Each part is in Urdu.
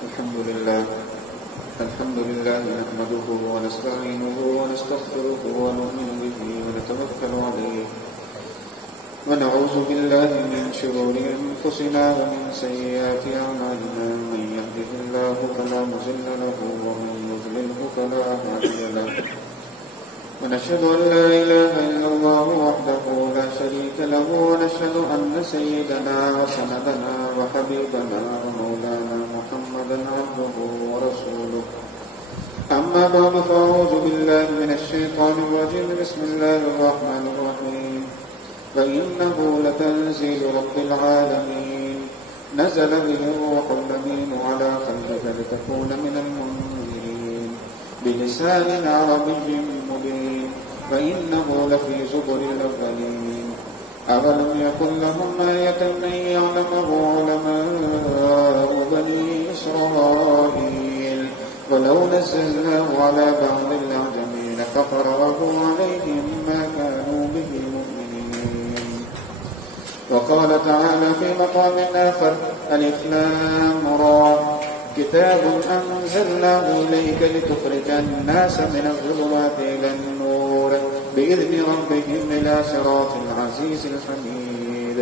الحمد لله نحمده ونستعينه ونستغفره ونؤمن به ونتوكل عليه ونعوذ بالله من شرور أنفسنا ومن سيئات أعمالنا من يهده الله فلا مضل له ومن يضلله فلا هادي له ونشهد أن لا إله إلا الله وحده لا شريك له ونشهد أن سيدنا وسندنا وحبيبنا ومولانا محمدا عبده ورسوله أما بعد فأعوذ بالله من الشيطان الرجيم بسم الله الرحمن الرحيم فإنه لتنزيل رب العالمين نزل به الروح الأمين على قلبك لتكون من المنذرين بلسان عربي مبين وإنه لفي زبر الأولين أولم يكن لهم آية أن يعلمه علماء بني إسرائيل ولو نزلناه على بعض الأعجمين فقرأه عليهم ما كانوا به مؤمنين. وقال تعالى في مقام آخر ألف لام را كتاب أنزلناه إليك لتخرج الناس من الظلمات إلى النور بإذن ربهم إلى صراط العزيز الحميد.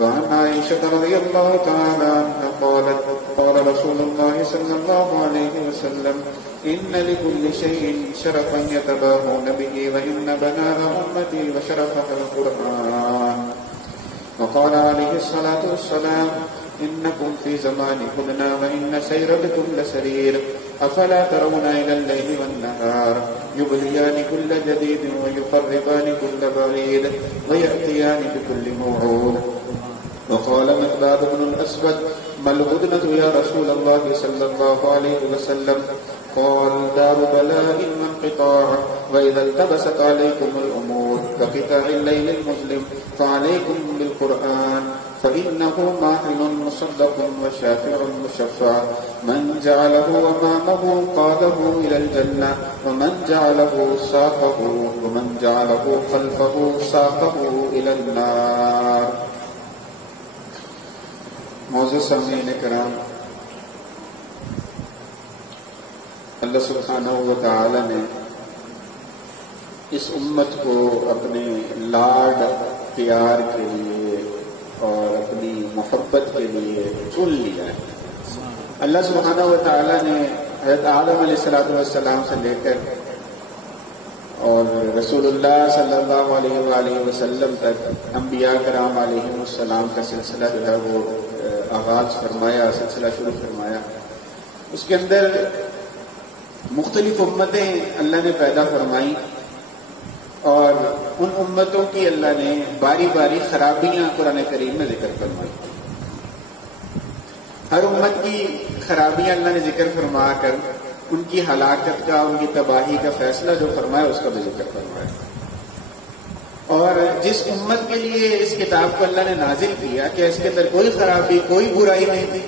وعن عائشة رضي الله تعالى عنها قالت قال رسول الله صلى الله عليه وسلم إن لكل شيء شرفا يتباهون به وإن بناء أمتي وشرفها القرآن. وقال عليه الصلاة والسلام إنكم في زمان هدنا وإن سيركم لسرير أفلا ترون إلى الليل والنهار يبليان كل جديد ويقربان كل بعيد ويأتيان بكل موعود. وقال مقداد بن الأسود ما الهدنة يا رسول الله صلى الله عليه وسلم قال دار بلاء وانقطاع وإذا التبست عليكم الأمور كقطاع الليل المظلم فعليكم بالقرآن فإنه ماحل مصدق وشافع مشفع من جعله أمامه قاده إلى الجنة ومن جعله ساقه ومن جعله خلفه ساقه إلى النار. معزز سامعین کرام، اللہ سبحانہ و تعالی نے اس امت کو اپنے لاڈ پیار کے لیے اور اپنی محبت کے لیے چن لیا ہے. اللہ سبحانہ و تعالی نے حضرت آدم علیہ السلام سے لے کر اور رسول اللہ صلی اللہ علیہ وآلہ وسلم تک انبیاء کرام علیہ السلام کا سلسلہ جو ہے وہ آغاز فرمایا، سلسلہ شروع فرمایا. اس کے اندر مختلف امتیں اللہ نے پیدا فرمائی اور ان امتوں کی اللہ نے باری باری خرابیاں قرآن کریم میں ذکر فرمائی. ہر امت کی خرابیاں اللہ نے ذکر فرما کر ان کی ہلاکت کا، ان کی تباہی کا فیصلہ جو فرمایا اس کا بھی ذکر فرمایا. اور جس امت کے لیے اس کتاب کو اللہ نے نازل کیا کہ اس کے اندر کوئی خرابی، کوئی برائی نہیں تھی،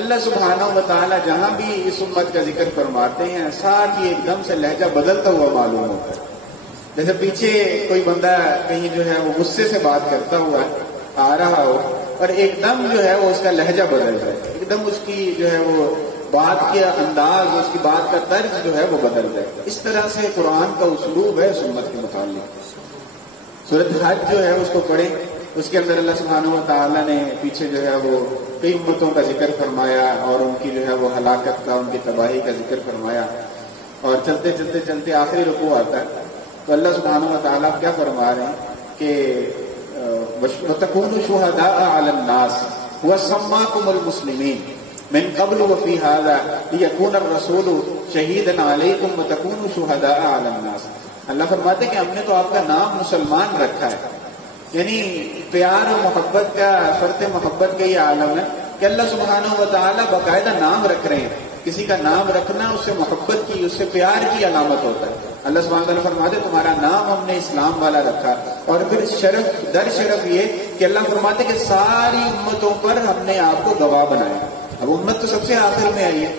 اللہ سبحانہ و تعالی جہاں بھی اس امت کا ذکر فرماتے ہیں ساتھ ہی ایک دم سے لہجہ بدلتا ہوا معلوم ہوتا ہے. جیسے پیچھے کوئی بندہ کہیں جو ہے وہ غصے سے بات کرتا ہوا آ رہا ہو اور ایک دم جو ہے وہ اس کا لہجہ بدل جائے، ایک دم اس کی جو ہے وہ بات کے انداز، اس کی بات کا طرز جو ہے وہ بدل جائے. اس طرح سے قرآن کا اسلوب ہے اس امت کے متعلق. سورۃ حج جو ہے اس کو پڑھیں، اس کے اندر اللہ سبحانہ و تعالیٰ نے پیچھے جو ہے وہ کئی امتوں کا ذکر فرمایا اور ان کی جو ہے وہ ہلاکت کا، ان کی تباہی کا ذکر فرمایا. اور چلتے چلتے چلتے آخری رکوع آتا ہے تو اللہ سبحانہ و تعالیٰ کیا فرما رہے ہیں کہ وَتَكُونُوا شُهَدَاءَ عَلَى النَّاسِ وَسَمَّاكُمُ الْمُسْلِمِينَ مِنْ قَبْلُ وَفِي هَذَا لِيَكُونَ الرَّسُولُ شَهِيدًا عَلَيْكُمْ وَتَكُونُوا شُهَدَاءَ عَلَى النَّاسِ. اللہ فرماتے کہ ہم نے تو آپ کا نام مسلمان رکھا ہے، یعنی پیار و محبت کا، فرط محبت کا یہ عالم ہے کہ اللہ سبحانہ و تعالیٰ باقاعدہ نام رکھ رہے ہیں. کسی کا نام رکھنا اس سے محبت کی، اس سے پیار کی علامت ہوتا ہے. اللہ سبحانہ و تعالیٰ فرماتے تمہارا نام ہم نے اسلام والا رکھا. اور پھر شرف در شرف یہ کہ اللہ فرماتے کہ ساری امتوں پر ہم نے آپ کو گواہ بنایا. اب امت تو سب سے آخر میں آئی ہے،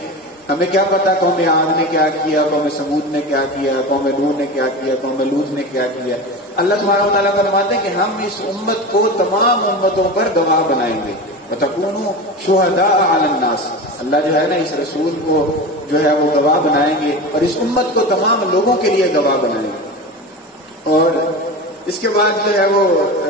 ہمیں کیا پتا قوم عاد نے کیا کیا، قوم سمود نے کیا کیا، قوم نوح نے کیا کیا، قوم لوط نے کیا کیا. اللہ سبحانہ و تعالیٰ فرماتے ہیں کہ ہم اس امت کو تمام امتوں پر گواہ بنائیں گے. وَتَكُونُوا شُهَدَاءَ عَلَى النَّاسِ، اللہ جو ہے نا اس رسول کو جو ہے وہ گواہ بنائیں گے اور اس امت کو تمام لوگوں کے لیے گواہ بنائیں گے۔ اور اس کے بعد جو ہے وہ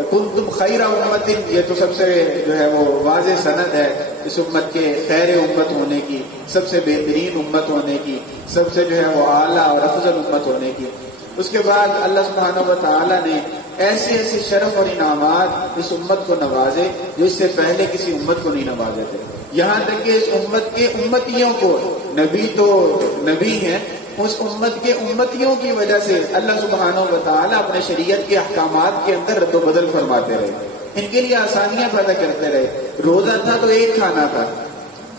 کنتم خیر امت، یہ تو سب سے جو ہے وہ واضح سند ہے اس امت کے خیر امت ہونے کی، سب سے بہترین امت ہونے کی، سب سے جو ہے وہ اعلیٰ اور افضل امت ہونے کی۔ اس کے بعد اللہ سبحانہ و تعالیٰ نے ایسے ایسے شرف اور انعامات اس امت کو نوازے جو اس سے پہلے کسی امت کو نہیں نوازے تھے، یہاں تک کہ اس امت کے امتیوں کو، نبی تو نبی ہیں، اس امت کے امتیوں کی وجہ سے اللہ سبحانہ و تعالیٰ اپنے شریعت کے احکامات کے اندر رد و بدل فرماتے رہے، ان کے لیے آسانیاں پیدا کرتے رہے۔ روزہ تھا تو ایک کھانا تھا،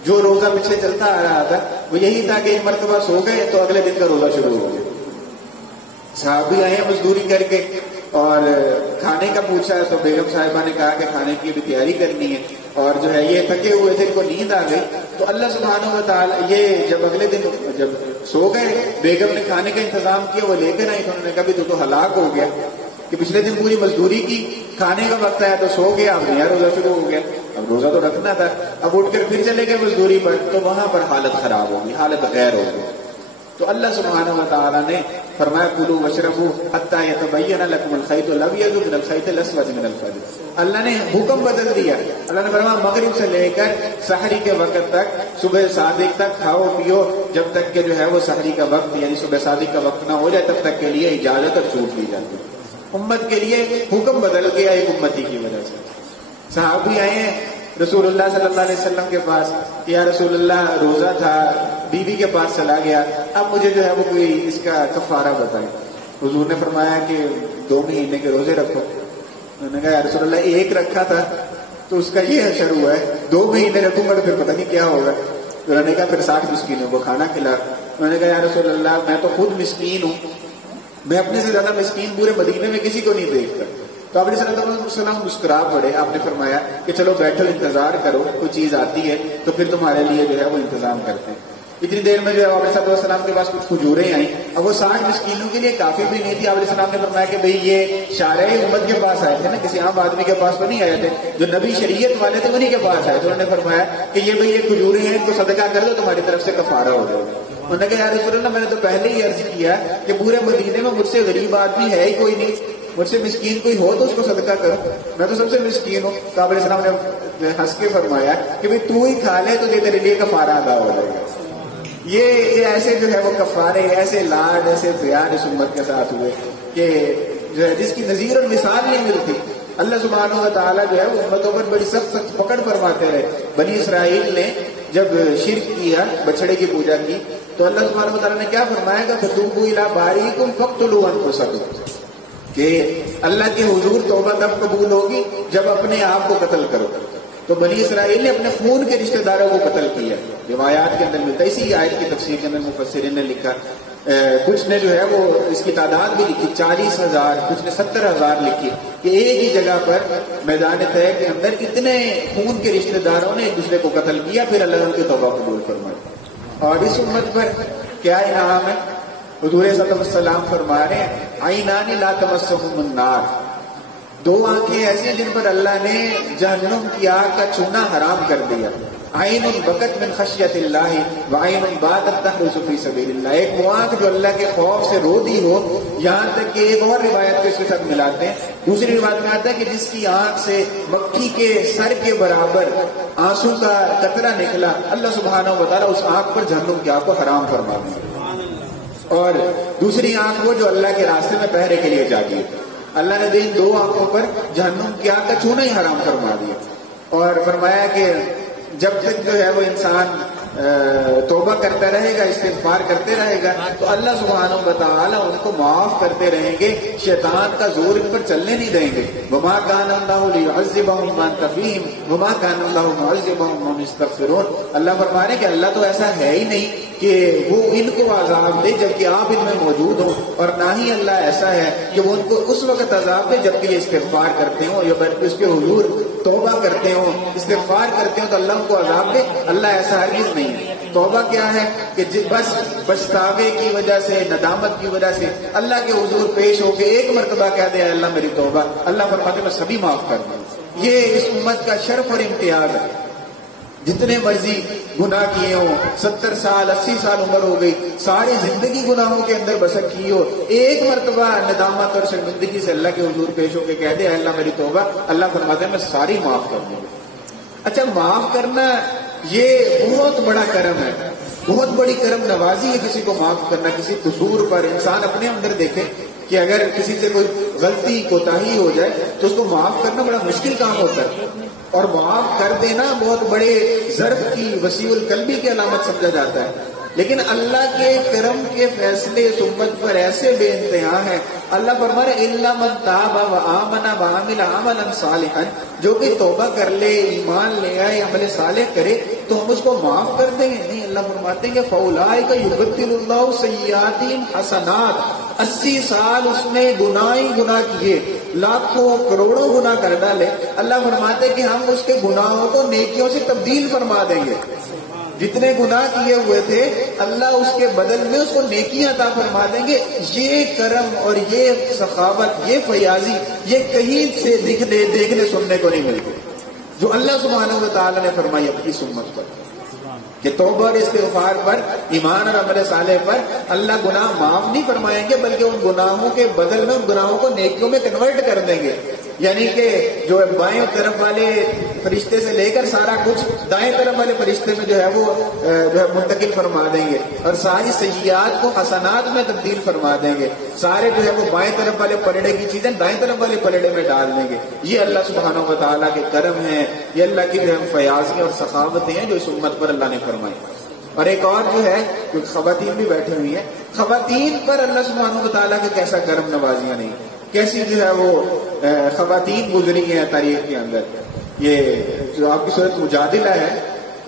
جو روزہ پیچھے چلتا آ رہا تھا وہ یہی تھا کہ ایک مرتبہ سو گئے تو اگلے دن کا روزہ شروع ہو گیا۔ صحابی آئے مزدوری کر کے اور کھانے کا پوچھا ہے تو بیگم صاحبہ نے کہا کہ کھانے کی بھی تیاری کرنی ہے، اور جو ہے یہ تھکے ہوئے تھے، ان کو نیند آ گئی، تو اللہ سبحانہ و تعالیٰ یہ جب اگلے دن جب سو گئے، بیگم نے کھانے کا انتظام کیا، وہ لے کر آئی، تو انہوں نے کہا بھی تو ہلاک ہو گیا کہ پچھلے دن پوری مزدوری کی، کھانے کا وقت آیا تو سو گیا، اب نیا روزہ شروع ہو گیا، اب روزہ تو رکھنا تھا، اب اٹھ کر پھر چلے گئے مزدوری پر، تو وہاں پر حالت خراب ہوگی، حالت غیر ہوگی۔ تو اللہ سبحانہ و تعالیٰ نے فرمایا کلوا واشربوا حتی یتبین لکم الخیط الابیض من الخیط الاسود من الفجر۔ اللہ نے حکم بدل دیا، اللہ نے فرمایا مغرب سے لے کر سحری کے وقت تک، صبح صادق تک کھاؤ پیو، جب تک کہ جو ہے وہ سحری کا وقت یعنی صبح صادق کا وقت نہ ہو جائے تب تک کے لیے اجازت اور چھوٹ دی جاتی ہے۔ امت کے لیے حکم بدل گیا ایک امتی کی وجہ سے۔ صحابی آئے ہیں رسول اللہ صلی اللہ علیہ وسلم کے پاس کہ یا رسول اللہ روزہ تھا، بیوی کے پاس چلا گیا، اب مجھے جو ہے وہ کوئی اس کا کفارہ بتائیں۔ حضور نے فرمایا کہ 2 مہینے کے روزے رکھو۔ انہوں نے کہا یا رسول اللہ ایک رکھا تھا تو اس کا یہ حشر ہوا ہے، 2 مہینے رکھوں گا تو پھر پتہ نہیں کیا ہوگا۔ انہوں نے کہا پھر 60 مسکینوں کو کھانا کھلا۔ انہوں نے کہا یا رسول اللہ میں تو خود مسکین ہوں، میں اپنے سے زیادہ مسکین پورے مدینے میں کسی کو نہیں دیکھتا۔ تو آپ صلی اللہ علیہ وسلم مسکرا پڑے، آپ نے فرمایا کہ چلو بیٹھو انتظار کرو، کوئی چیز آتی ہے تو پھر تمہارے لیے جو ہے وہ انتظام کرتے ہیں۔ اتنی دیر میں جو ہے آپ صلی اللہ علیہ وسلم کے پاس کچھ کھجوریں آئیں، اب وہ 60 مسکینوں کے لیے کافی بھی نہیں تھی۔ آپ علیہ السلام نے فرمایا کہ بھئی یہ شارع امت کے پاس آئے تھے نا، کسی عام آدمی کے پاس تو نہیں آئے تھے، جو نبی شریعت والے تھے انہی کے پاس آئے تھے۔ انہوں نے فرمایا کہ یہ بھئی یہ کھجوریں ہیں، ان کو صدقہ کر دو، تمہاری طرف سے کفارہ ہو جائے گا۔ انہوں نے کہا یا رسول اللہ میں نے تو پہلے ہی عرض کیا کہ پورے مدینے میں مجھ سے غریب آدمی ہے ہی کوئی نہیں، مجھ سے مسکین کوئی ہو تو اس کو صدقہ کرو، میں تو سب سے مسکین ہوں۔ تو آپ علیہ السلام نے ہنس کے فرمایا کہ بھئی تو ہی کھا لے تو یہ تیرے لیے کفارہ ادا ہو جائے گا۔ یہ ایسے جو ہے وہ کفارے، ایسے لاڈ، ایسے پیار اس امت کے ساتھ ہوئے کہ جو ہے جس کی نظیر اور مثال نہیں ملتی۔ اللہ سبحانہ و تعالیٰ جو ہے وہ امتوں پر بڑی سخت سخت پکڑ فرماتے رہے۔ بنی اسرائیل نے جب شرک کیا، بچڑے کی پوجا کی، تو اللہ سبحانہ و تعالیٰ نے کیا فرمایا کہ فَتُوبُوا إِلَىٰ بَارِئِكُمْ فَاقْتُلُوا أَنفُسَكُمْ، کہ اللہ کے حضور توبہ تب قبول ہوگی جب اپنے آپ کو قتل کرو۔ تو بنی اسرائیل نے اپنے خون کے رشتہ داروں کو قتل کیا، روایات کے اندر ملتا ہے۔ اسی آیت کی تفسیر کے اندر مفسرین نے لکھا، کچھ نے جو ہے وہ اس کی تعداد بھی لکھی 40,000، کچھ نے 70,000 لکھی کہ ایک ہی جگہ پر میدان طے کے اندر اتنے خون کے رشتہ داروں نے ایک دوسرے کو قتل کیا، پھر اللہ نے ان کی توبہ قبول فرمائی۔ اور اس امت پر کیا انعام ہے؟ حضور صلی اللہ علیہ وسلم فرما رہے ہیں عینان لا تمسہم النار، 2 آنکھیں ایسی ہیں جن پر اللہ نے جہنم کی آگ کا چھونا حرام کر دیا۔ عین بکت من خشیت اللہ وعین باتت تحرس فی سبیل اللہ، ایک وہ آنکھ جو اللہ کے خوف سے رو دی ہو، یہاں تک کہ ایک اور روایت کو اس کے ساتھ ملاتے ہیں، دوسری روایت میں آتا ہے کہ جس کی آنکھ سے مکھی کے سر کے برابر آنسو کا قطرہ نکلا، اللہ سبحانہ و تعالیٰ اس آنکھ پر جہنم کی آگ کو حرام فرما دیا۔ اور دوسری آنکھ وہ جو اللہ کے راستے میں پہرے کے لیے جاگی ہے، اللہ نے ان 2 آنکھوں پر جہنم کی آگ کا چھونا ہی حرام فرما دیا۔ اور فرمایا کہ جب تک جو ہے وہ انسان توبہ کرتا رہے گا، استغفار کرتے رہے گا، تو اللہ سبحانہ و تعالیٰ ان کو معاف کرتے رہیں گے، شیطان کا زور ان پر چلنے نہیں دیں گے۔ وما كان الله ليعذبهم وانت فيهم وما كان الله معذبهم وهم يستغفرون، اللہ فرما رہے کہ اللہ تو ایسا ہے ہی نہیں کہ وہ ان کو عذاب دے جبکہ آپ ان میں موجود ہوں، اور نہ ہی اللہ ایسا ہے کہ وہ ان کو اس وقت عذاب دے جبکہ یہ استغفار کرتے ہوں یا بلکہ اس کے حضور توبہ کرتے ہوں، استغفار کرتے ہوں تو اللہ ان کو عذاب دے۔ اللہ ایسا ہرگز نہیں ہے۔ توبہ کیا ہے کہ بس پچھتاوے کی وجہ سے، ندامت کی وجہ سے اللہ کے حضور پیش ہو کے ایک مرتبہ کہہ دے اللہ میری توبہ، اللہ فرماتے میں سبھی معاف کر دوں۔ یہ اس امت کا شرف اور امتیاز ہے. جتنے مرضی گناہ کیے ہوں، 70 سال 80 سال عمر ہو گئی، ساری زندگی گناہوں کے اندر بسر کی ہو، ایک مرتبہ ندامت اور شرمندگی سے اللہ کے حضور پیش ہو کے کہہ دے اللہ میری توبہ، اللہ فرماتے ہیں میں ساری معاف کر دوں گا. اچھا، معاف کرنا یہ بہت بڑا کرم ہے، بہت بڑی کرم نوازی ہے کسی کو معاف کرنا. کسی قصور پر انسان اپنے اندر دیکھے کہ اگر کسی سے کوئی غلطی کوتاہی ہو جائے تو اس کو معاف کرنا بڑا مشکل کام ہوتا ہے، اور معاف کر دینا بہت بڑے ظرف کی وسیع القلبی کی علامت سمجھا جاتا ہے. لیکن اللہ کے کرم کے فیصلے اس امت پر ایسے بے انتہا ہیں. اللہ فرما رہے الا من تاب وآمن وعمل عملا صالحا، جو کہ توبہ کر لے، ایمان لے آئے، عمل صالح کرے تو ہم اس کو معاف کر دیں گے. نہیں، اللہ فرماتے ہیں کہ فاولئک یبدل اللہ سیئاتہم حسنات. 80 سال اس نے گناہ ہی گناہ کیے، لاکھوں کروڑوں گناہ کر ڈالے، اللہ فرماتے ہیں کہ ہم اس کے گناہوں کو نیکیوں سے تبدیل فرما دیں گے. جتنے گناہ کیے ہوئے تھے اللہ اس کے بدل میں اس کو نیکیاں عطا فرما دیں گے. یہ کرم اور یہ سخاوت، یہ فیاضی، یہ کہیں سے دیکھنے سننے کو نہیں ملتی جو اللہ سبحانہ و تعالیٰ نے فرمائی اپنی اس امت پر، کہ توبہ اور استغفار پر، ایمان اور عمل صالح پر اللہ گناہ معاف نہیں فرمائیں گے، بلکہ ان گناہوں کے بدل میں ان گناہوں کو نیکیوں میں کنورٹ کر دیں گے. یعنی کہ جو بائیں طرف والے فرشتے سے لے کر سارا کچھ دائیں طرف والے فرشتے میں جو ہے وہ منتقل فرما دیں گے، اور ساری سیئات کو حسنات میں تبدیل فرما دیں گے. سارے جو ہے وہ بائیں طرف والے پلڑے کی چیزیں دائیں طرف والے پلڑے میں ڈال دیں گے. یہ اللہ سبحانہ و تعالیٰ کے کرم ہیں، یہ اللہ کی فیاضی اور سخاوتیں ہیں جو اس امت پر اللہ نے فرمائی. اور ایک اور جو ہے، کیونکہ خواتین بھی بیٹھی ہوئی ہیں، خواتین پر اللہ سبحانہ و تعالیٰ کے کیسا کرم نوازیاں نہیں، کیسی جو ہے وہ خواتین گزری ہیں تاریخ کے اندر. یہ جو آپ کی صورت مجادلہ ہے،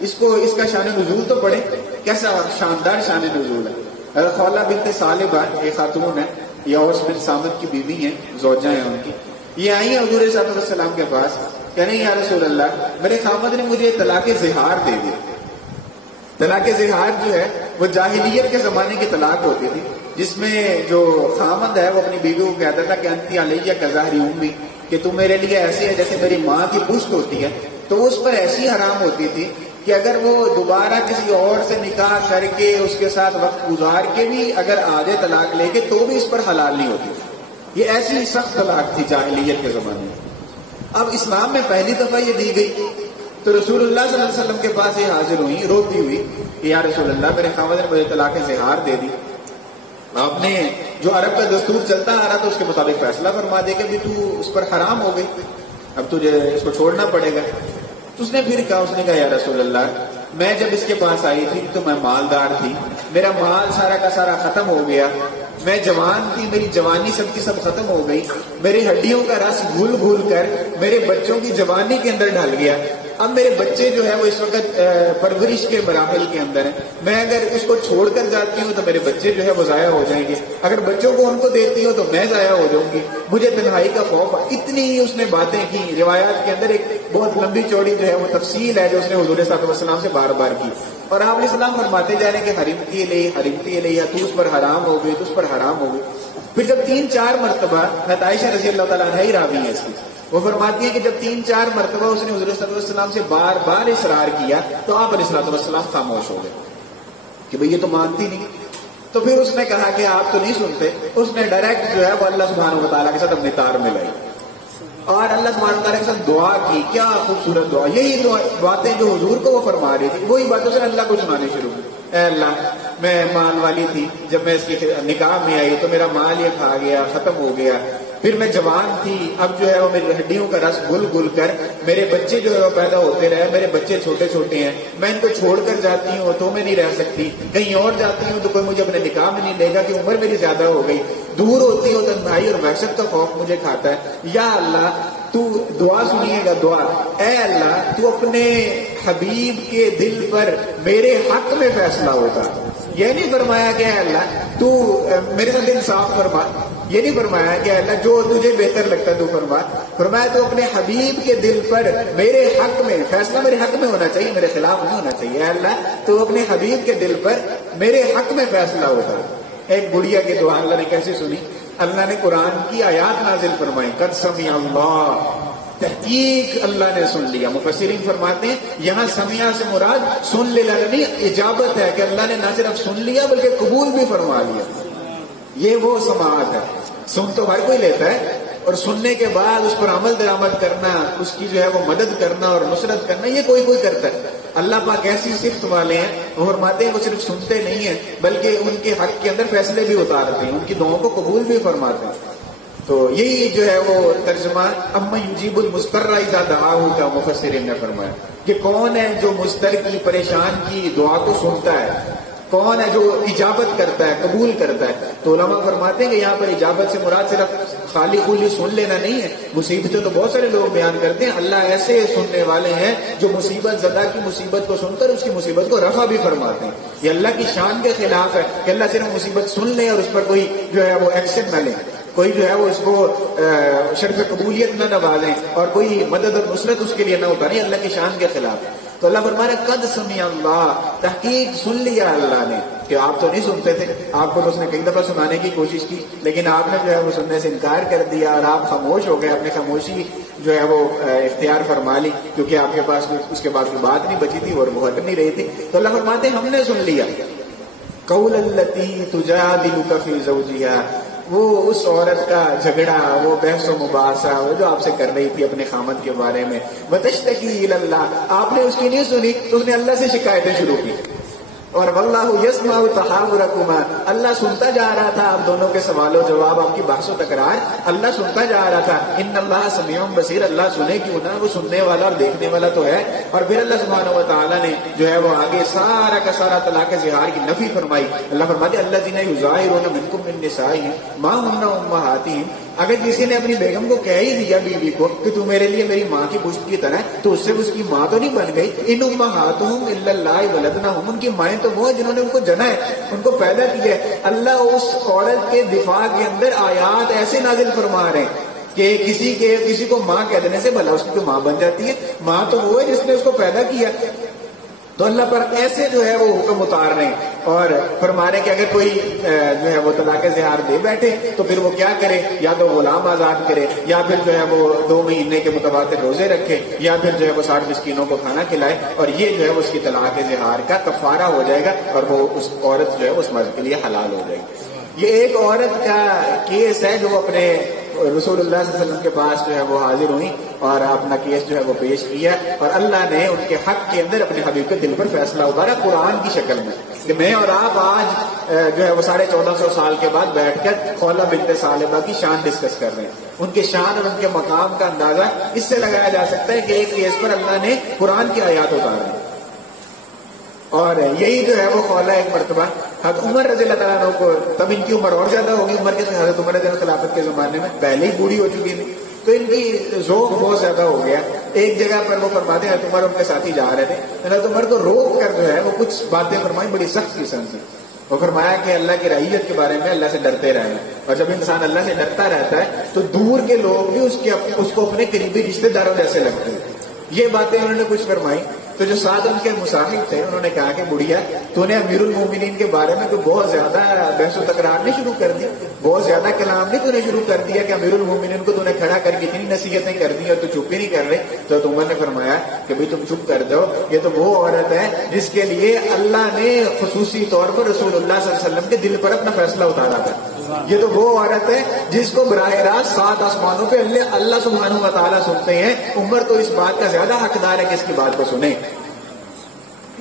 اس کا شان نزول تو پڑھیں، کیسا شاندار شان نزول ہے. خولہ بنت ثعلبہ ایک خاتون ہے، یہ اوس بن صامت کی بیوی ہیں، زوجہ ہیں ان کی. یہ آئی ہیں حضور صلی اللہ علیہ وسلم کے پاس، کہہ رہے ہیں یا رسول اللہ میرے خامد نے مجھے طلاق زہار دے دی. طلاق زہار جو ہے وہ جاہلیت کے زمانے کی طلاق ہوتی تھی، جس میں جو خامد ہے وہ اپنی بیوی کو کہتا تھا کہ انتی علیہ کظہر امی، کہ تم میرے لیے ایسی ہے جیسے میری ماں کی پشت ہوتی ہے. تو اس پر ایسی حرام ہوتی تھی کہ اگر وہ دوبارہ کسی اور سے نکاح کر کے اس کے ساتھ وقت گزار کے بھی اگر آ جائے طلاق لے کے تو بھی اس پر حلال نہیں ہوتی. یہ ایسی سخت طلاق تھی جاہلیت کے زمانے میں. اب اسلام میں پہلی دفعہ یہ دی گئی تو رسول اللہ صلی اللہ علیہ وسلم کے پاس یہ حاضر ہوئی روتی ہوئی کہ یا رسول اللہ میرے خامد نے مجھے طلاق زہار دے دی. آپ نے جو عرب کا دستور چلتا آ رہا تھا اس کے مطابق فیصلہ فرما دے کہ بھی تو اس پر حرام ہو گئی، اب تجھے اس کو چھوڑنا پڑے گا. تو اس نے پھر کہا، اس نے کہا یا رسول اللہ میں جب اس کے پاس آئی تھی تو میں مالدار تھی، میرا مال سارا کا سارا ختم ہو گیا، میں جوان تھی، میری جوانی سب کی سب ختم ہو گئی، میری ہڈیوں کا رس گھل گھل کر میرے بچوں کی جوانی کے اندر ڈھل گیا. اب میرے بچے جو ہے وہ اس وقت پرورش کے مراحل کے اندر ہیں، میں اگر اس کو چھوڑ کر جاتی ہوں تو میرے بچے جو ہے وہ ضائع ہو جائیں گے، اگر بچوں کو ان کو دیتی ہوں تو میں ضائع ہو جاؤں گی، مجھے تنہائی کا خوف. اتنی ہی اس نے باتیں کی. روایات کے اندر ایک بہت لمبی چوڑی جو ہے وہ تفصیل ہے جو اس نے حضور صلی اللہ علیہ وسلم سے بار بار کی. اور آپ علیہ السلام فرماتے جا رہے ہیں کہ حرمتی علیہ تو اس پر حرام ہو گئی، تو اس پر حرام ہو گئی. پھر جب 3-4 مرتبہ عائشہ رضی اللہ تعالیٰ عنہا ہی راوی ہے اس کی، وہ فرماتی ہے کہ جب 3-4 مرتبہ اس نے حضور صلی اللہ علیہ وسلم سے بار بار اصرار کیا تو آپ علیہ السلام خاموش ہو گئے کہ بھئی یہ تو مانتی نہیں. تو پھر اس نے کہا کہ آپ تو نہیں سنتے. اس نے ڈائریکٹ جو ہے وہ اللہ سبحانہ و تعالیٰ کے ساتھ اپنی تار ملائی اور اللہ سبحانہ و تعالیٰ کے ساتھ دعا کی. کیا خوبصورت دعا! یہی باتیں جو حضور کو وہ فرما رہی تھی وہی باتوں سے اللہ کو سنانے شروع کی. اے اللہ میں مال والی تھی، جب میں اس کی نکاح میں آئی تو میرا مال یہ کھا گیا، ختم ہو گیا. پھر میں جوان تھی، اب جو ہے وہ میری ہڈیوں کا رس گل گل کر میرے بچے جو ہے وہ پیدا ہوتے رہے، میرے بچے چھوٹے چھوٹے ہیں، میں ان کو چھوڑ کر جاتی ہوں تو میں نہیں رہ سکتی، کہیں اور جاتی ہوں تو کوئی مجھے اپنے نکاح میں نہیں لے گا کہ عمر میری زیادہ ہو گئی، دور ہوتی ہو تنہائی اور وحشت کا خوف مجھے کھاتا ہے. یا اللہ تو دعا سنیے گا، دعا، اے اللہ تو اپنے حبیب کے دل پر میرے حق میں فیصلہ ہوتا. یہ نہیں فرمایا کہ اے اللہ تو میرے ساتھ انصاف فرما، یہ نہیں فرمایا کہ اللہ جو تجھے بہتر لگتا ہے تو فرما. فرمایا تو اپنے حبیب کے دل پر میرے حق میں فیصلہ میرے حق میں ہونا چاہیے، میرے خلاف نہیں ہونا چاہیے. اے اللہ تو اپنے حبیب کے دل پر میرے حق میں فیصلہ ہوتا. ایک گڑیا کی دعا اللہ نے کیسے سنی؟ اللہ نے قرآن کی آیات نازل فرمائی. قد سمع اللہ، تحقیق اللہ نے سن لیا. مفسرین فرماتے ہیں یہاں سمیا سے مراد سن لینا نہیں، اجابت ہے کہ اللہ نے نہ صرف سن لیا بلکہ قبول بھی فرما لیا. یہ وہ سماعت ہے. سن تو ہر کوئی لیتا ہے، اور سننے کے بعد اس پر عمل درآمد کرنا، اس کی جو ہے وہ مدد کرنا اور نصرت کرنا، یہ کوئی کوئی کرتا ہے. اللہ پاک ایسی صفت والے ہیں، وہ فرماتے ہیں وہ صرف سنتے نہیں ہیں بلکہ ان کے حق کے اندر فیصلے بھی اتارتے ہیں، ان کی دعاؤں کو قبول بھی فرماتے ہیں. تو یہی جو ہے وہ ترجمہ اما یجیب المضطر اذا دعاہ کا مفسرین نے فرمایا کہ کون ہے جو مضطر کی، پریشان کی دعا کو سنتا ہے، کون ہے جو اجابت کرتا ہے، قبول کرتا ہے. تو علماء فرماتے ہیں کہ یہاں پر اجابت سے مراد صرف خالی خولی سن لینا نہیں ہے. مصیبتیں تو بہت سارے لوگ بیان کرتے ہیں، اللہ ایسے سننے والے ہیں جو مصیبت زدہ کی مصیبت کو سن کر اس کی مصیبت کو رفع بھی فرماتے ہیں. یہ اللہ کی شان کے خلاف ہے کہ اللہ صرف مصیبت سن لے اور اس پر کوئی جو ہے وہ ایکشن نہ لے، کوئی جو ہے وہ اس کو شرف قبولیت نہ نوازیں اور کوئی مدد اور نصرت اس کے لیے نہ اتاریں. اللہ کی شان کے خلاف ہے. تو اللہ فرما رہا ہے قد سمع اللہ، تحقیق سن لیا اللہ نے. کہ آپ تو نہیں سنتے تھے، آپ کو تو اس نے کئی دفعہ سنانے کی کوشش کی لیکن آپ نے جو ہے وہ سننے سے انکار کر دیا اور آپ خاموش ہو گئے، اپنی خاموشی جو ہے وہ اختیار فرما لی کیونکہ آپ کے پاس اس کے بعد کوئی بات نہیں بچی تھی اور وہ ہٹ نہیں رہی تھی. تو اللہ فرماتے ہیں ہم نے سن لیا. قول التی تجادلک فی زوجہا، وہ اس عورت کا جھگڑا، وہ بحث و مباحثہ وہ جو آپ سے کر رہی تھی اپنے خامد کے بارے میں، وتشتکی الی اللہ، آپ نے اس کی نہیں سنی تو اس نے اللہ سے شکایتیں شروع کی. اور واللہ یسمع تحاورکما، اللہ سنتا جا رہا تھا آپ دونوں کے سوال و جواب، آپ کی بحث و تکرار اللہ سنتا جا رہا تھا. ان اللہ سمیع بصیر، اللہ سنے کیوں نہ، وہ سننے والا اور دیکھنے والا تو ہے. اور پھر اللہ سبحانہ و تعالیٰ نے جو ہے وہ آگے سارا کا سارا طلاق زہار کی نفی فرمائی. اللہ فرماتے الذین یظاہرون منکم من نسائہم ما ہن امہاتہم، اگر کسی نے اپنی بیگم کو کہہ ہی دیا بیوی کو کہ تو میرے لیے میری ماں کی پشت کی طرح، تو اس سے اس کی ماں تو نہیں بن گئی. ان امہاتہم الا اللہ ولدنہم، ان کی مائیں تو وہ ہیں جنہوں نے ان کو جنا ہے، ان کو پیدا کیا ہے. اللہ اس عورت کے دفاع کے اندر آیات ایسے نازل فرما رہے ہیں کہ کسی کو ماں کہہ دینے سے بھلا اس کی تو ماں بن جاتی ہے، ماں تو وہ ہے جس نے اس کو پیدا کیا. تو اللہ پر ایسے جو ہے وہ حکم اتار رہے ہیں اور فرما رہے ہیں کہ اگر کوئی جو ہے وہ طلاق زہار دے بیٹھے تو پھر وہ کیا کرے، یا تو غلام آزاد کرے، یا پھر جو ہے وہ 2 مہینے کے متواتر روزے رکھے، یا پھر جو ہے وہ 60 مسکینوں کو کھانا کھلائے، اور یہ جو ہے اس کی طلاق زہار کا کفارہ ہو جائے گا اور وہ اس عورت جو ہے اس مرد کے لیے حلال ہو جائے گی. یہ ایک عورت کا کیس ہے جو اپنے رسول اللہ صلی اللہ علیہ وسلم کے پاس جو ہے وہ حاضر ہوئی اور اپنا کیس جو ہے وہ پیش کیا، اور اللہ نے ان کے حق کے اندر اپنے حبیب کے دل پر فیصلہ اتارا قرآن کی شکل میں کہ میں اور آپ آج جو ہے وہ 1450 سال کے بعد بیٹھ کر خولہ بنت ثعلبہ کی شان ڈسکس کر رہے ہیں. ان کے شان اور ان کے مقام کا اندازہ اس سے لگایا جا سکتا ہے کہ ایک کیس پر اللہ نے قرآن کی آیات اتاری. اور یہی جو ہے وہ خولہ ایک مرتبہ حضرت عمر رضی اللہ تعالیٰ عنہ کو، تب ان کی عمر اور زیادہ ہوگی، عمر کے حضرت عمر رضی اللہ خلافت کے زمانے میں پہلے ہی بوڑھی ہو چکی تھی تو ان کی ذوق بہت زیادہ ہو گیا. ایک جگہ پر وہ فرماتے ہیں حضرت عمر ان کے ساتھی جا رہے تھے، حضرت عمر کو روک کر جو ہے وہ کچھ باتیں فرمائی بڑی سخت قسم کی. وہ فرمایا کہ اللہ کی رعیت کے بارے میں اللہ سے ڈرتے رہے، اور جب انسان اللہ سے ڈرتا رہتا ہے تو دور کے لوگ بھی اس کو اپنے قریبی رشتے داروں جیسے لگتے ہیں. یہ باتیں انہوں نے کچھ فرمائی تو جو ساتھ ان کے مصاحب تھے انہوں نے کہا کہ بڑھیا تو نے امیر المومنین کے بارے میں تو بہت زیادہ بحث و تکرار نہیں شروع کر دی، بہت زیادہ کلام نہیں تو نے شروع کر دیا کہ امیر المومنین کو تو نے کھڑا کر کے اتنی نصیحتیں کر دی اور تو چپ ہی نہیں کر رہے. تو عمر نے فرمایا کہ بھئی تم چپ کر دو، یہ تو وہ عورت ہے جس کے لیے اللہ نے خصوصی طور پر رسول اللہ صلی اللہ علیہ وسلم کے دل پر اپنا فیصلہ اتارا تھا. یہ تو وہ عورت ہے جس کو براہ راست 7 آسمانوں پہ اللہ سبحانہ و تعالیٰ سنتے ہیں. عمر تو اس بات کا زیادہ حقدار ہے کہ اس کی بات کو سنیں.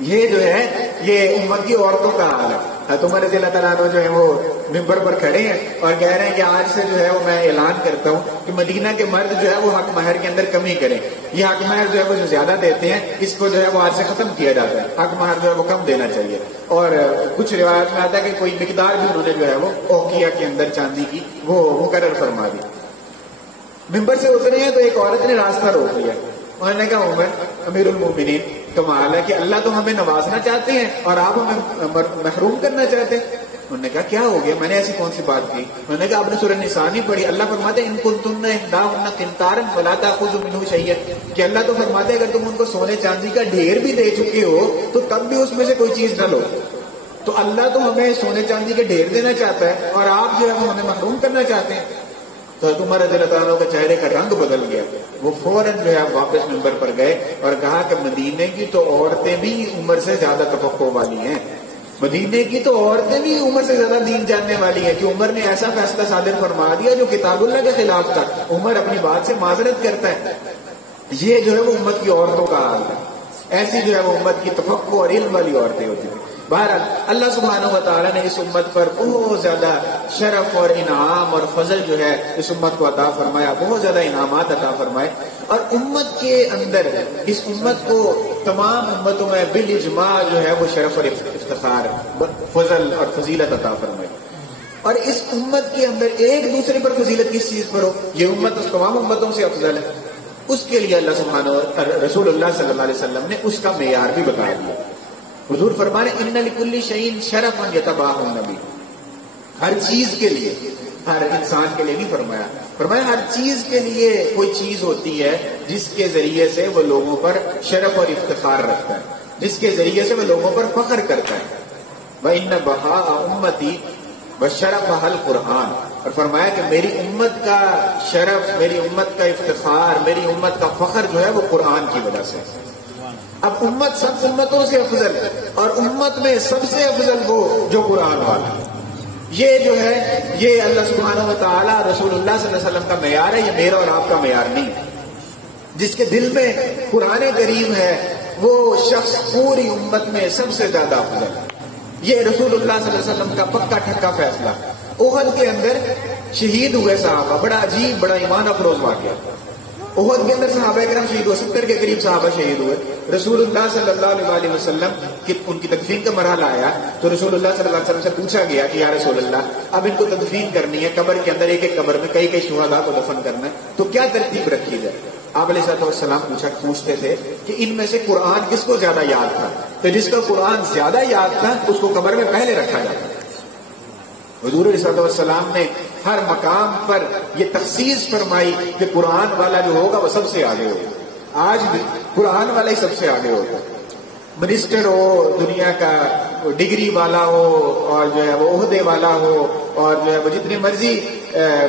یہ جو ہے یہ امت کی عورتوں کا حال ہے. حضرت عمر رضی اللہ تعالیٰ عنہ جو ہے وہ ممبر پر کھڑے ہیں اور کہہ رہے ہیں کہ آج سے جو ہے وہ میں اعلان کرتا ہوں کہ مدینہ کے مرد جو ہے وہ حق مہر کے اندر کمی کریں. یہ حق مہر جو ہے وہ جو زیادہ دیتے ہیں اس کو جو ہے وہ آج سے ختم کیا جاتا ہے. حق مہر جو ہے وہ کم دینا چاہیے. اور کچھ روایت میں آتا ہے کہ کوئی مقدار بھی انہوں نے جو ہے وہ اوقیہ کے اندر چاندی کی وہ مقرر فرما دی. ممبر سے اترے ہیں تو ایک عورت نے راستہ روک لیا. انہوں نے کہا عمر امیر المومنین کمال ہے کہ اللہ تو ہمیں نوازنا چاہتے ہیں اور آپ ہمیں محروم کرنا چاہتے ہیں. انہوں نے کہا کیا ہو گیا، میں نے ایسی کون سی بات کی. انہوں نے کہا آپ نے سورہ نساء نہیں پڑھی. اللہ فرماتے ہیں ان کنتن احداہن قنطارا فلا تاخذوا منه شیئا، کہ اللہ تو فرماتے ہیں اگر تم ان کو سونے چاندی کا ڈھیر بھی دے چکے ہو تو تب بھی اس میں سے کوئی چیز نہ لو. تو اللہ تو ہمیں سونے چاندی کے ڈھیر دینا چاہتا ہے اور آپ جو ہے وہ ہمیں محروم کرنا چاہتے ہیں. تو حضرت عمر رضی اللہ تعالیٰ عنہ کے چہرے کا رنگ بدل گیا. وہ فوراً جو ہے واپس ممبر پر گئے اور کہا کہ مدینے کی تو عورتیں بھی عمر سے زیادہ تفقہ والی ہیں، مدینے کی تو عورتیں بھی عمر سے زیادہ دین جاننے والی ہیں کہ عمر نے ایسا فیصلہ صادر فرما دیا جو کتاب اللہ کے خلاف تھا. عمر اپنی بات سے معذرت کرتا ہے. یہ جو ہے وہ امت کی عورتوں کا حال ہے. ایسی جو ہے وہ امت کی تفقہ اور علم والی عورتیں ہوتی ہیں. بہرحال اللہ سبحانہ و تعالیٰ نے اس امت پر بہت زیادہ شرف اور انعام اور فضل جو ہے اس امت کو عطا فرمایا، بہت زیادہ انعامات عطا فرمائے. اور امت کے اندر اس امت کو تمام امتوں میں بالاجماع جو ہے وہ شرف اور افتخار، فضل اور فضیلت عطا فرمائے. اور اس امت کے اندر ایک دوسرے پر فضیلت کس چیز پر ہو، یہ امت اس تمام امتوں سے افضل ہے، اس کے لیے اللہ سبحانہ رسول اللہ صلی اللہ علیہ وسلم نے اس کا معیار بھی بتا دیا. حضور فرمانے ان لکل شیء شرفا یتباہ النبی، ہر چیز کے لیے، ہر انسان کے لیے نہیں فرمایا، فرمایا ہر چیز کے لیے کوئی چیز ہوتی ہے جس کے ذریعے سے وہ لوگوں پر شرف اور افتخار رکھتا ہے، جس کے ذریعے سے وہ لوگوں پر فخر کرتا ہے. وَإِنَّ بَهَاءَ أُمَّتِي وَشَرَفَهَا الْقُرْآنُ، اور فرمایا کہ میری امت کا شرف، میری امت کا افتخار، میری امت کا فخر جو ہے وہ قرآن کی وجہ سے. اب امت سب امتوں سے افضل، اور امت میں سب سے افضل وہ جو قرآن والا. یہ جو ہے یہ اللہ سبحانہ و تعالیٰ رسول اللہ صلی اللہ علیہ وسلم کا معیار ہے، یہ میرا اور آپ کا معیار نہیں. جس کے دل میں قرآن کریم ہے وہ شخص پوری امت میں سب سے زیادہ افضل. یہ رسول اللہ صلی اللہ علیہ وسلم کا پکا ٹھکا فیصلہ. احد کے اندر شہید ہوئے صحابہ، بڑا عجیب، بڑا ایمان افروز واقعہ. احد کے اندر صحابہ کرام شہید ہوئے، 70 کے قریب صحابہ شہید ہوئے. رسول اللہ صلی اللہ علیہ وسلم کی ان کی تدفین کا مرحلہ آیا تو رسول اللہ صلی اللہ علیہ وسلم سے پوچھا گیا کہ یا رسول اللہ اب ان کو تدفین کرنی ہے، قبر کے اندر ایک ایک قبر میں کئی کئی شہداء کو دفن کرنا ہے، تو کیا ترتیب رکھی جائے؟ آپ علیہ السلام پوچھتے تھے کہ ان میں سے قرآن کس کو زیادہ یاد تھا؟ تو جس کا قرآن زیادہ یاد تھا اس کو قبر میں پہلے رکھا جاتا. حضور علیہ السلام نے ہر مقام پر یہ تخصیص فرمائی کہ قرآن والا جو ہوگا وہ سب سے آگے ہوگا. آج بھی قرآن والا ہی سب سے آگے ہوگا. منسٹر ہو دنیا کا، ڈگری والا ہو، اور جو ہے وہ عہدے والا ہو، اور جو ہے وہ جتنی مرضی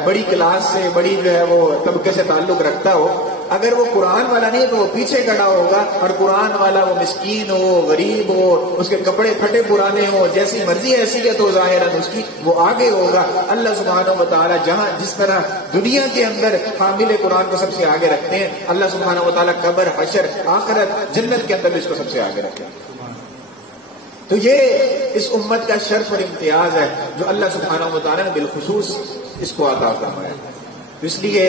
بڑی کلاس سے، بڑی جو ہے وہ طبقے سے تعلق رکھتا ہو، اگر وہ قرآن والا نہیں ہے تو وہ پیچھے کھڑا ہوگا. اور قرآن والا وہ مسکین ہو، غریب ہو، اس کے کپڑے پھٹے پرانے ہو، جیسی مرضی حیثیت ہو ظاہراً اس کی، وہ آگے ہوگا. اللہ سبحانہ و تعالیٰ جہاں جس طرح دنیا کے اندر حامل قرآن کو سب سے آگے رکھتے ہیں، اللہ سبحانہ و تعالیٰ قبر، حشر، آخرت، جنت کے اندر بھی اس کو سب سے آگے رکھتے ہیں. تو یہ اس امت کا شرف اور امتیاز ہے جو اللہ سبحانہ و تعالیٰ نے بالخصوص اس کو عطا فرمایا. اس لیے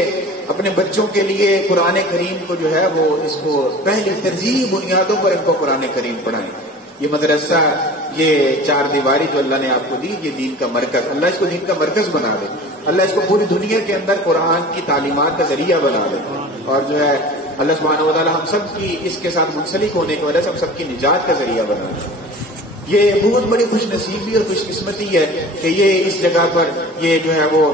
اپنے بچوں کے لیے قرآن کریم کو جو ہے وہ اس کو پہلی ترجیحی بنیادوں پر ان کو قرآن کریم پڑھائیں. یہ مدرسہ، یہ چار دیواری جو اللہ نے آپ کو دی، یہ دین کا مرکز، اللہ اس کو دین کا مرکز بنا دے. اللہ اس کو پوری دنیا کے اندر قرآن کی تعلیمات کا ذریعہ بنا دے. اور جو ہے اللہ سبحانہ و تعالیٰ ہم سب کی اس کے ساتھ منسلک ہونے کی وجہ سے ہم سب کی نجات کا ذریعہ بنا دے. یہ بہت بڑی خوش نصیبی اور خوش قسمتی ہے کہ یہ اس جگہ پر یہ جو ہے وہ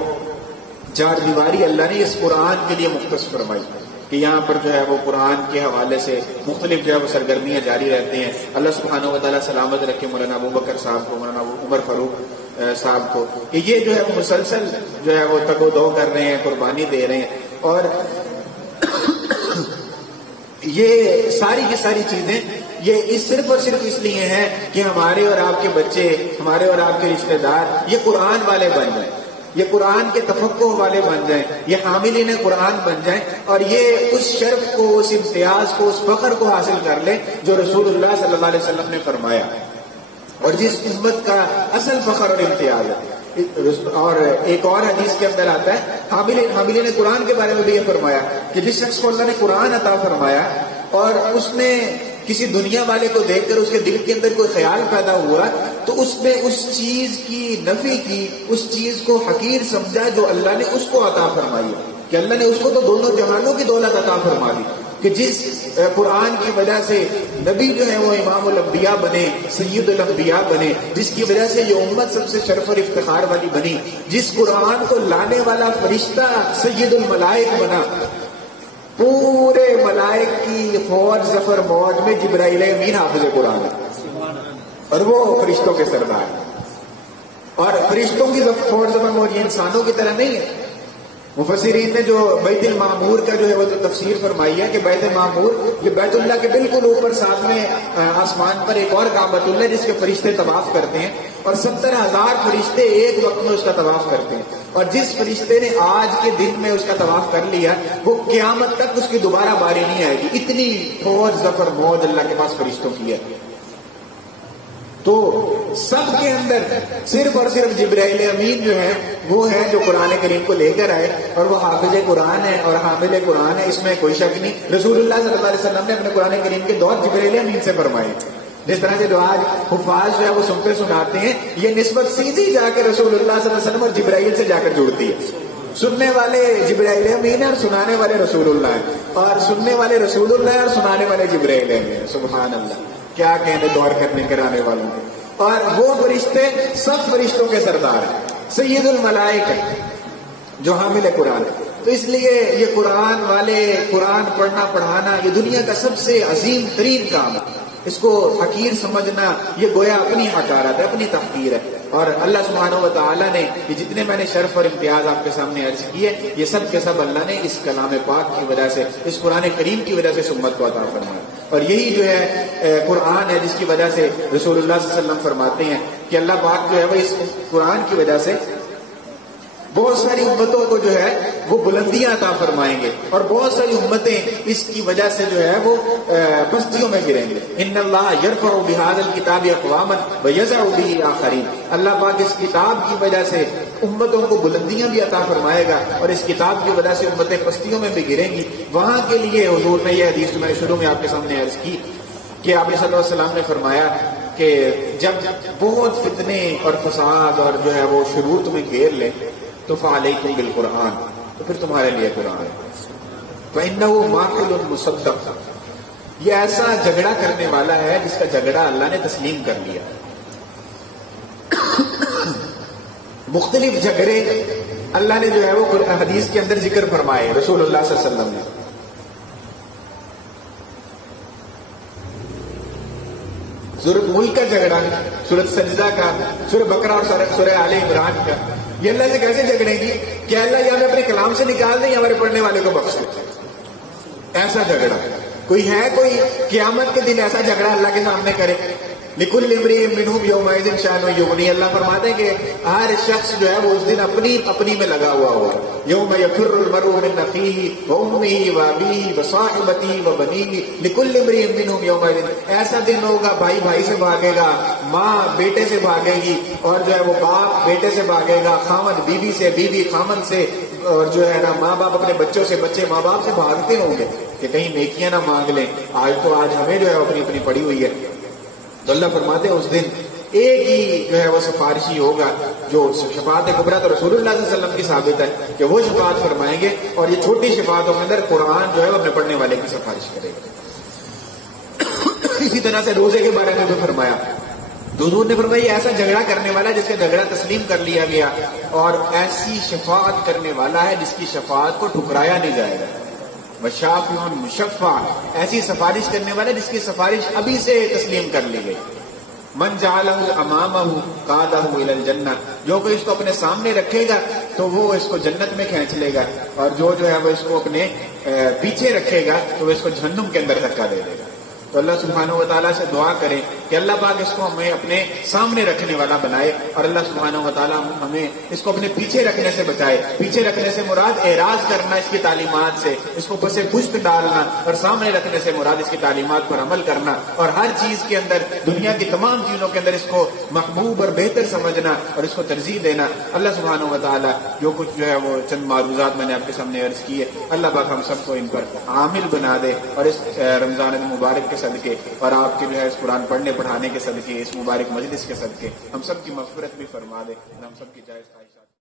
چار دیواری اللہ نے اس قرآن کے لیے مختص فرمائی کہ یہاں پر جو ہے وہ قرآن کے حوالے سے مختلف جو ہے وہ سرگرمیاں جاری رہتے ہیں. اللہ سبحانہ و تعالیٰ سلامت رکھے مولانا ابو بکر صاحب کو، مولانا عمر فاروق صاحب کو، کہ یہ جو ہے وہ مسلسل جو ہے وہ تگ و دو کر رہے ہیں، قربانی دے رہے ہیں. اور یہ ساری کی ساری چیزیں یہ صرف اور صرف اس لیے ہیں کہ ہمارے اور آپ کے بچے، ہمارے اور آپ کے رشتہ دار یہ قرآن والے بن جائیں، یہ قرآن کے تفقہ والے بن جائیں، یہ حاملین قرآن بن جائیں، اور یہ اس شرف کو، اس امتیاز کو، اس فخر کو حاصل کر لیں جو رسول اللہ صلی اللہ علیہ وسلم نے فرمایا اور جس امت کا اصل فخر اور امتیاز ہے. اور ایک اور حدیث کے اندر آتا ہے حاملین قرآن کے بارے میں بھی یہ فرمایا کہ جس شخص کو اللہ نے قرآن عطا فرمایا اور اس نے کسی دنیا والے کو دیکھ کر اس کے دل کے اندر کوئی خیال پیدا ہوا تو اس نے اس چیز کی نفی کی، اس چیز کو حقیر سمجھا جو اللہ نے اس کو عطا فرمائی، کہ اللہ نے اس کو تو دونوں جہانوں کی دولت عطا فرما دی، کہ جس قرآن کی وجہ سے نبی جو ہے وہ امام الانبیاء بنے، سید الانبیاء بنے، جس کی وجہ سے یہ امت سب سے شرف اور افتخار والی بنی، جس قرآن کو لانے والا فرشتہ سید الملائک بنا، پورے ملائک کی فوج ظفر موج میں جبرائیل امین حافظ قرآن ہے اور وہ فرشتوں کے سردار. اور فرشتوں کی فوج ظفر موج یہ انسانوں کی طرح نہیں ہے، مفسرین نے جو بیت المعمور کا جو ہے وہ تو تفسیر فرمائی ہے کہ بیت المعمور یہ بیت اللہ کے بالکل اوپر ساتویں آسمان پر ایک اور کعبۃ اللہ جس کے فرشتے طواف کرتے ہیں، اور 70,000 فرشتے ایک وقت میں اس کا طواف کرتے ہیں، اور جس فرشتے نے آج کے دن میں اس کا طواف کر لیا وہ قیامت تک اس کی دوبارہ باری نہیں آئے گی، اتنی فوج ظفر موج اللہ کے پاس فرشتوں کی ہے۔ تو سب کے اندر صرف اور صرف جبرائیل امین جو ہے وہ ہے جو قرآن کریم کو لے کر آئے، اور وہ حافظ قرآن ہے اور حامل قرآن ہے، اس میں کوئی شک نہیں۔ رسول اللہ صلی اللہ علیہ وسلم نے اپنے قرآن کریم کے دور جبرائیل امین سے فرمائے۔ جس طرح سے جو آج حفاظ جو ہے وہ سنتے سناتے ہیں، یہ نسبت سیدھی جا کے رسول اللہ صلی اللہ علیہ وسلم اور جبرائیل سے جا کر جڑتی ہے۔ سننے والے جبرائیل امین اور سنانے والے رسول اللہ ہیں، اور سننے والے رسول اللہ اور سنانے والے جبرائیل امین۔ سبحان اللہ، کیا کہنے دور کرنے کرانے والوں کے۔ اور وہ فرشتے سب فرشتوں کے سردار ہیں، سید الملائکہ جو حامل قرآن ہے۔ تو اس لیے یہ قرآن والے، قرآن پڑھنا پڑھانا یہ دنیا کا سب سے عظیم ترین کام ہے، اس کو حقیر سمجھنا یہ گویا اپنی حقارت ہے، اپنی تحقیر ہے۔ اور اللہ سبحانہ و تعالیٰ نے یہ جتنے میں نے شرف اور امتیاز آپ کے سامنے عرض کیے، یہ سب کے سب اللہ نے اس کلام پاک کی وجہ سے، اس قرآن کریم کی وجہ سے اس امت کو عطا فرمایا۔ اور یہی جو ہے قرآن ہے جس کی وجہ سے رسول اللہ صلی اللہ علیہ وسلم فرماتے ہیں کہ اللہ پاک جو ہے وہ اس قرآن کی وجہ سے بہت ساری امتوں کو جو ہے وہ بلندیاں عطا فرمائیں گے، اور بہت ساری امتیں اس کی وجہ سے جو ہے وہ پستیوں میں گریں گے۔ ان اللہ یرفع بہذا الکتاب اقواما ویضع به آخرین، اللہ پاک اس کتاب کی وجہ سے امتوں کو بلندیاں بھی عطا فرمائے گا، اور اس کتاب کی وجہ سے امتیں پستیوں میں بھی گریں گی۔ وہاں کے لیے حضور نے یہ حدیث میں شروع میں آپ کے سامنے عرض کی کہ آپ صلی اللہ علیہ وسلم نے فرمایا کہ جب بہت فتنے اور فساد اور جو ہے وہ شرور تمہیں گھیر لے تو فعلیکم بالقرآن، تو پھر تمہارے لیے قرآن ہے۔ فإنہ ماحل مصدق، یہ ایسا جھگڑا کرنے والا ہے جس کا جھگڑا اللہ نے تسلیم کر لیا۔ مختلف جھگڑے اللہ نے جو ہے وہ حدیث کے اندر ذکر فرمائے رسول اللہ صلی اللہ علیہ وسلم نے۔ سورۃ ملک کا جھگڑا، سورۃ سجدہ کا، سورۃ بقرہ اور سورۃ آل عمران کا، یہ اللہ سے کیسے جھگڑیں گی کہ اللہ یا ہمیں اپنے کلام سے نکال دیں یا ہمارے پڑھنے والے کو بخش دیں۔ ایسا جھگڑا کوئی ہے، کوئی قیامت کے دن ایسا جھگڑا اللہ کے سامنے کرے؟ لِكُلِّ امْرِئٍ مِّنْهُمْ يَوْمَئِذٍ شَأْنٌ يُغْنِيهِ، اللہ فرماتے ہیں کہ ہر شخص جو ہے وہ اس دن اپنی میں لگا ہوا ہوگا۔ يَوْمَ يَفِرُّ الْمَرْءُ مِنْ أَخِيهِ وَأُمِّهِ وَأَبِيهِ وَصَاحِبَتِهِ وَبَنِيهِ لِكُلِّ امْرِئٍ مِّنْهُمْ يَوْمَئِذٍ، ایسا دن ہوگا بھائی بھائی سے بھاگے گا، ماں بیٹے سے بھاگے گی، اور جو ہے وہ باپ بیٹے سے بھاگے گا، خامد بیوی سے، بیوی خامد سے، اور جو ہے نا ماں باپ اپنے بچوں سے، بچے ماں باپ سے بھاگتے ہوں گے کہ کہیں نیکیاں نہ مانگ لیں۔ آج ہمیں جو ہے اپنی اپنی پڑی ہوئی ہے۔ تو اللہ فرماتے ہیں اس دن ایک ہی جو ہے وہ سفارشی ہوگا، جو شفاعت کبریٰ تو رسول اللہ صلی اللہ علیہ وسلم کی ثابت ہے کہ وہ شفاعت فرمائیں گے، اور یہ چھوٹی شفاعتوں کے اندر قرآن جو ہے وہ اپنے پڑھنے والے کی سفارش کرے گا۔ اسی طرح سے روزے کے بارے میں بھی فرمایا، حضور نے فرمایا ایسا جھگڑا کرنے والا جس کا جھگڑا تسلیم کر لیا گیا، اور ایسی شفاعت کرنے والا ہے جس کی شفاعت کو ٹھکرایا نہیں جائے گا۔ وشافع مشفع، ایسی سفارش کرنے والا جس کی سفارش ابھی سے تسلیم کر لی گئی۔ من جعلہ امامہ قادہ الی الجنہ، جو کوئی اس کو اپنے سامنے رکھے گا تو وہ اس کو جنت میں کھینچ لے گا، اور جو ہے وہ اس کو اپنے پیچھے رکھے گا تو وہ اس کو جہنم کے اندر دھکا دے دے گا۔ تو اللہ سبحانہ و تعالیٰ سے دعا کریں کہ اللہ پاک اس کو ہمیں اپنے سامنے رکھنے والا بنائے، اور اللہ سبحانہ و تعالیٰ ہمیں اس کو اپنے پیچھے رکھنے سے بچائے۔ پیچھے رکھنے سے مراد اعراض کرنا اس کی تعلیمات سے، اس کو پس پشت ڈالنا، اور سامنے رکھنے سے مراد اس کی تعلیمات پر عمل کرنا، اور ہر چیز کے اندر، دنیا کی تمام چیزوں کے اندر اس کو محبوب اور بہتر سمجھنا اور اس کو ترجیح دینا۔ اللہ سبحانہ و تعالیٰ جو کچھ جو ہے وہ چند معروضات میں نے آپ کے سامنے عرض کیے، اللہ پاک ہم سب کو ان پر عامل بنا دے، اور اس رمضان المبارک کے صدقے اور آپ کے جو ہے اس قرآن پڑھنے پڑھانے کے صدقے، اس مبارک مجلس کے صدقے ہم سب کی مغفرت بھی فرما دے، اور ہم سب کی جائز خواہشات